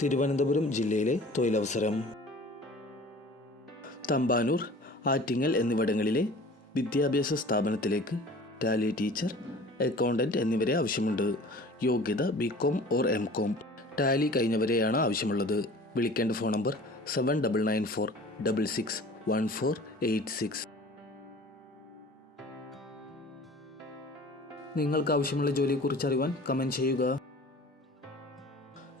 തിരുവനന്തപുരം ജില്ലയിലെ തൊഴിലവസരം. തമ്പാനൂർ, ആറ്റിങ്ങൽ എന്നിവിടങ്ങളിലെ വിദ്യാഭ്യാസ സ്ഥാപനത്തിലേക്ക് ടാലി ടീച്ചർ, അക്കൗണ്ടൻറ്റ് എന്നിവരെ ആവശ്യമുണ്ട്. യോഗ്യത BCom or MCom. ടാലി കഴിഞ്ഞവരെയാണ് ആവശ്യമുള്ളത്. വിളിക്കേണ്ട ഫോൺ നമ്പർ 7994661486. നിങ്ങൾക്ക് ആവശ്യമുള്ള ജോലിയെക്കുറിച്ച് അറിയുവാൻ കമൻറ്റ് ചെയ്യുക.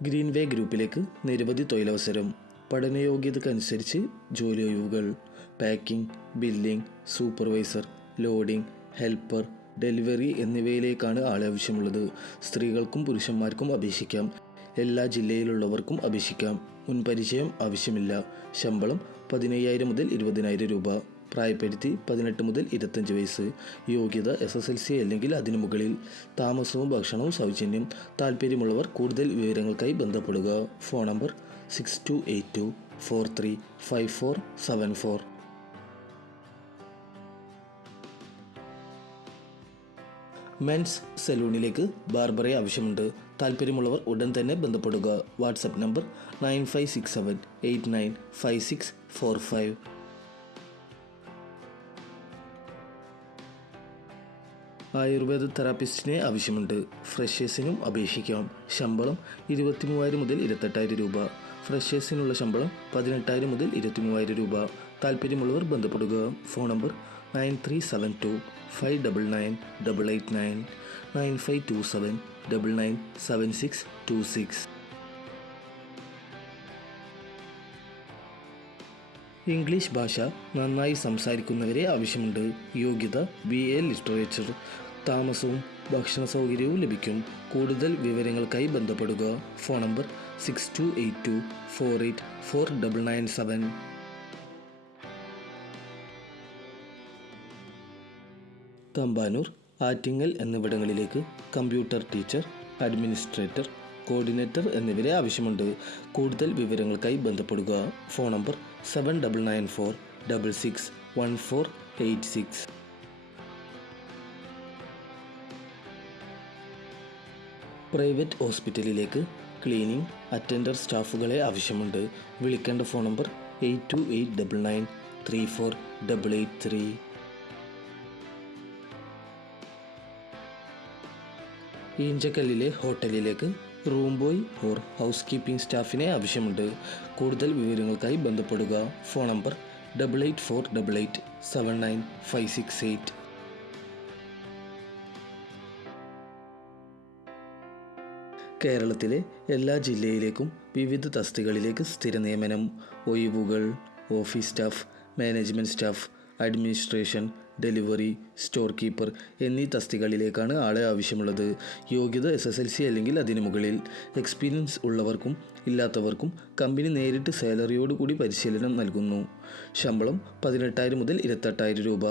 ഗ്രീൻവേ ഗ്രൂപ്പിലേക്ക് നിരവധി തൊഴിലവസരം. പഠനയോഗ്യതക്കനുസരിച്ച് ജോലി ഒഴിവുകൾ. Packing, billing, supervisor, loading, helper, delivery എന്നിവയിലേക്കാണ് ആളെ ആവശ്യമുള്ളത്. സ്ത്രീകൾക്കും പുരുഷന്മാർക്കും അപേക്ഷിക്കാം. എല്ലാ ജില്ലയിലുള്ളവർക്കും അപേക്ഷിക്കാം. മുൻപരിചയം ആവശ്യമില്ല. ശമ്പളം 15,000 മുതൽ 20,000 രൂപ. പ്രായപരിധി 18 മുതൽ 25 വയസ്സ്. യോഗ്യത SSLC അല്ലെങ്കിൽ അതിനു മുകളിൽ. താമസവും ഭക്ഷണവും സൗജന്യം. താല്പര്യമുള്ളവർ കൂടുതൽ വിവരങ്ങൾക്കായി ബന്ധപ്പെടുക. Phone number 6282435474. മെൻസ് സലൂണിലേക്ക് ബാർബറെ ആവശ്യമുണ്ട്. താല്പര്യമുള്ളവർ ഉടൻ തന്നെ ബന്ധപ്പെടുക. WhatsApp number 9567895645. ആയുർവേദ തെറാപ്പിസ്റ്റിനെ ആവശ്യമുണ്ട്. ഫ്രഷേഴ്സിനും അപേക്ഷിക്കാം. ശമ്പളം 23,000 മുതൽ 28,000 രൂപ. ഫ്രഷേഴ്സിനുള്ള ശമ്പളം 18,000 മുതൽ 23,000 രൂപ. താല്പര്യമുള്ളവർ ബന്ധപ്പെടുക. Phone number 9372599889 9527997626. ഇംഗ്ലീഷ് ഭാഷ നന്നായി സംസാരിക്കുന്നവരെ ആവശ്യമുണ്ട്. യോഗ്യത BA ലിറ്ററേച്ചർ. താമസവും ഭക്ഷണ സൗകര്യവും ലഭിക്കും. കൂടുതൽ വിവരങ്ങൾക്കായി ബന്ധപ്പെടുക. Phone number 6282484997. തമ്പാനൂർ, ആറ്റിങ്ങൽ എന്നിവിടങ്ങളിലേക്ക് കമ്പ്യൂട്ടർ ടീച്ചർ, അഡ്മിനിസ്ട്രേറ്റർ, കോർഡിനേറ്റർ എന്നിവരെ ആവശ്യമുണ്ട്. കൂടുതൽ വിവരങ്ങൾക്കായി ബന്ധപ്പെടുക. Phone number 7994661486. പ്രൈവറ്റ് ഹോസ്പിറ്റലിലേക്ക് ക്ലീനിംഗ്, അറ്റൻഡർ സ്റ്റാഫുകളെ ആവശ്യമുണ്ട്. വിളിക്കേണ്ട ഫോൺ നമ്പർ 8289934883. ഈഞ്ചക്കല്ലിലെ ഹോട്ടലിലേക്ക് room boy or house keeping സ്റ്റാഫിനെ ആവശ്യമുണ്ട്. കൂടുതൽ വിവരങ്ങൾക്കായി ബന്ധപ്പെടുക. Phone number 8848879568. കേരളത്തിലെ എല്ലാ ജില്ലയിലേക്കും വിവിധ തസ്തികകളിലേക്ക് സ്ഥിര നിയമനം. ഒഴിവുകൾ: office staff, management staff, administration, delivery, store keeper എന്നീ തസ്തികകളിലേക്കാണ് ആളെ ആവശ്യമുള്ളത്. യോഗ്യത SSLC അല്ലെങ്കിൽ അതിനു മുകളിൽ. എക്സ്പീരിയൻസ് ഉള്ളവർക്കും ഇല്ലാത്തവർക്കും കമ്പനി നേരിട്ട് സാലറിയോടുകൂടി പരിശീലനം നൽകുന്നു. ശമ്പളം 18,000 മുതൽ 28,000 രൂപ.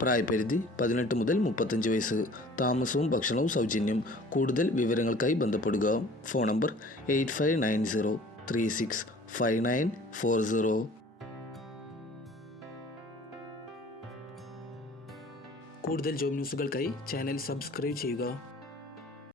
പ്രായപരിധി 18 മുതൽ 35 വയസ്സ്. താമസവും ഭക്ഷണവും സൗജന്യം. കൂടുതൽ വിവരങ്ങൾക്കായി ബന്ധപ്പെടുക. Phone number 8590365940. കൂടുതൽ ജോബ് ന്യൂസുകൾക്കായി ചാനൽ സബ്സ്ക്രൈബ് ചെയ്യുക.